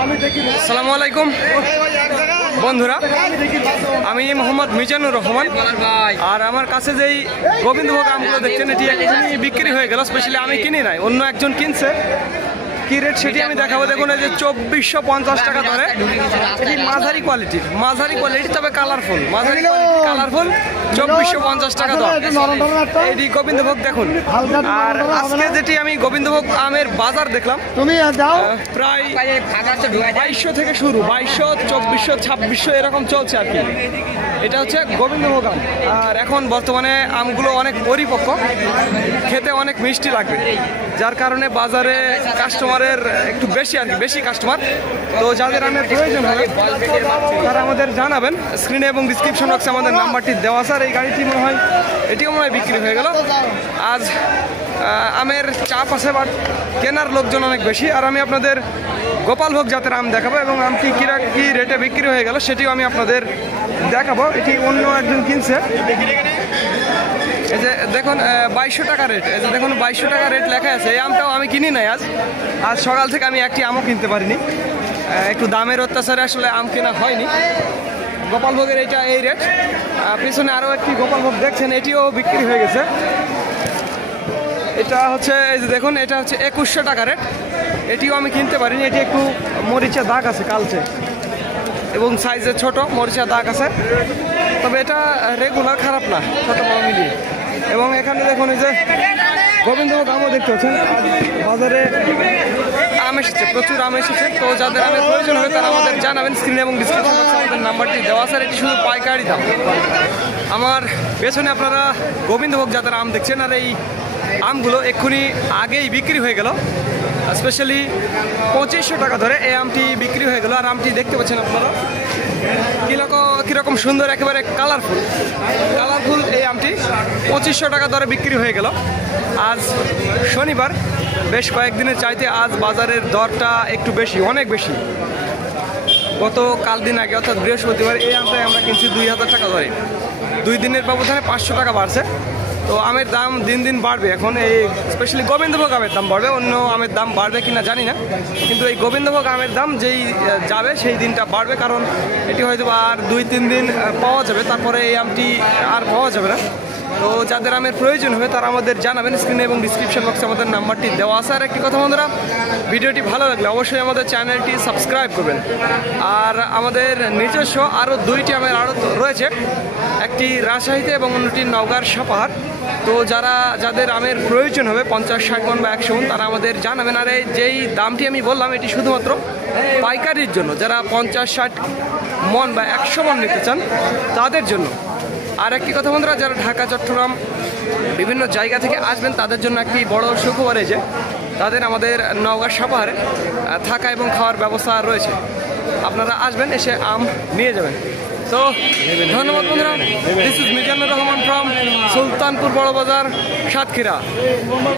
আসসালামু আলাইকুম বন্ধুরা, আমি মোহাম্মদ মিজানুর রহমান। আর আমার কাছে যেই গোবিন্দভোগ আমগুলো দেখছেন এটি এখনই বিক্রি হয়ে গেল। স্পেশালি আমি কিনি নাই, অন্য একজন কিনছে। কি রেট সেটি আমি দেখাবো। দেখুন, এই যে 2450 টাকা ধরে। এটি মাঝারি কোয়ালিটি, তবে কালারফুল। মাঝারি কালারফুল 2450 টাকা ধরে এটি গোবিন্দভোগ। দেখুন, আর আজকে যেটি আমি গোবিন্দভোগ আমের বাজার দেখলাম, প্রায় 2200 থেকে শুরু, 2200, 2400, 2600 এরকম চলছে আর কি। এটা হচ্ছে গোবিন্দভোগ আম। আর এখন বর্তমানে আমগুলো অনেক পরিপক্ক, খেতে অনেক মিষ্টি লাগবে, যার কারণে বাজারে কাস্টমারের একটু বেশি আর কি, বেশি কাস্টমার। তো যাদের আমের প্রয়োজন হবে তারা আমাদের জানাবেন। স্ক্রিনে এবং ডিসক্রিপশন বক্সে আমাদের নাম্বারটি দেওয়া। স্যার, এই গাড়িটি মনে হয় এটিও মনে হয় বিক্রি হয়ে গেল। আজ আমের চাপ আছে, বাট কেনার লোকজন অনেক বেশি। আর আমি আপনাদের গোপালভোগ জাতের আম দেখাবো এবং আমটি কি রেটে বিক্রি হয়ে গেল সেটিও আমি আপনাদের দেখাবো। এটি অন্য একজন কিনছে। এই যে দেখুন, 2200 টাকা রেট। এই যে দেখুন, 2200 টাকা রেট লেখা আছে। এই আমটাও আমি কিনি নাই আজ সকাল থেকে আমি একটি আমও কিনতে পারিনি। একটু দামের অত্যাচারে আসলে আম কেনা হয়নি। গোপালভোগের এই রেট। পিছনে আরও একটি গোপালভোগ দেখছেন, এটিও বিক্রি হয়ে গেছে। এটা হচ্ছে, এই যে দেখুন, এটা হচ্ছে 2100 টাকা রেট। এটিও আমি কিনতে পারিনি। এটি একটু মরিচা দাগ আছে কালচে, এবং সাইজে ছোট মরিচা দাগ আছে, তবে এটা রেগুলার খারাপ না, ছোট বড় মিলিয়ে। এবং এখানে দেখুন, এই যে গোবিন্দভোগ আমও দেখতে পাচ্ছেন। বাজারে আম এসেছে, প্রচুর আম এসেছে। তো যাদের আমের প্রয়োজন হবে তারা আমাদের জানাবেন। স্ক্রিনে এবং ডিসক্রিপশন বক্সে আমাদের নাম্বারটি দেওয়া। স্যার, এটি শুধু পাইকারি দাম। আমার পেছনে আপনারা গোবিন্দভোগ জাতের আম দেখছেন। আর এই আমগুলো এক্ষুনি আগেই বিক্রি হয়ে গেল। স্পেশালি 2500 টাকা ধরে এই আমটি বিক্রি হয়ে গেল। আর আমটি দেখতে পাচ্ছেন আপনারা কীরকম সুন্দর, একেবারে কালারফুল এই আমটি 2500 টাকা ধরে বিক্রি হয়ে গেল। আজ শনিবার, বেশ কয়েকদিনের চাইতে আজ বাজারের দরটা একটু বেশি, অনেক বেশি। কাল দিন আগে অর্থাৎ বৃহস্পতিবার এই আমটাই আমরা কিনছি 2000 টাকা ধরে। 2 দিনের ব্যবধানে 500 টাকা বাড়ছে। তো আমের দাম দিন দিন বাড়বে। এখন এই স্পেশালি গোবিন্দভোগ আমের দাম বাড়বে, অন্য আমের দাম বাড়বে কিনা জানি না, কিন্তু এই গোবিন্দভোগ আমের দাম যেই যাবে সেই দিনটা বাড়বে। কারণ এটি হয়তো আর 2-3 দিন পাওয়া যাবে, তারপরে এই আমটি আর পাওয়া যাবে না। তো যাদের আমের প্রয়োজন হবে তারা আমাদের জানাবেন। স্ক্রিনে এবং ডিসক্রিপশন বক্সে আমাদের নাম্বারটি দেওয়া আছে। আর একটি কথা বন্ধুরা, ভিডিওটি ভালো লাগলে অবশ্যই আমাদের চ্যানেলটি সাবস্ক্রাইব করবেন। আর আমাদের নিজস্ব আরও 2টি আমের আড়ত রয়েছে, একটি রাজশাহীতে এবং অন্যটি নওগাঁর সাপাহার। তো যাদের আমের প্রয়োজন হবে 50-60 মন বা 100 মন, তারা আমাদের জানাবেন। আর যেই দামটি আমি বললাম এটি শুধুমাত্র পাইকারির জন্য, যারা 50-60 মন বা 100 মন নিতে চান তাদের জন্য। আর একটি কথা বন্ধুরা, যারা ঢাকা, চট্টগ্রাম বিভিন্ন জায়গা থেকে আসবেন তাদের জন্য একটি বড় সুখবর, যে তাদের আমাদের নওগাঁ সাপাহারে থাকা এবং খাওয়ার ব্যবস্থা রয়েছে। আপনারা আসবেন, এসে আম নিয়ে যাবেন। তো ধন্যবাদ বন্ধুরা। This is Mizanur Rahman from Sultanpur বড় বাজার, সাতক্ষীরা।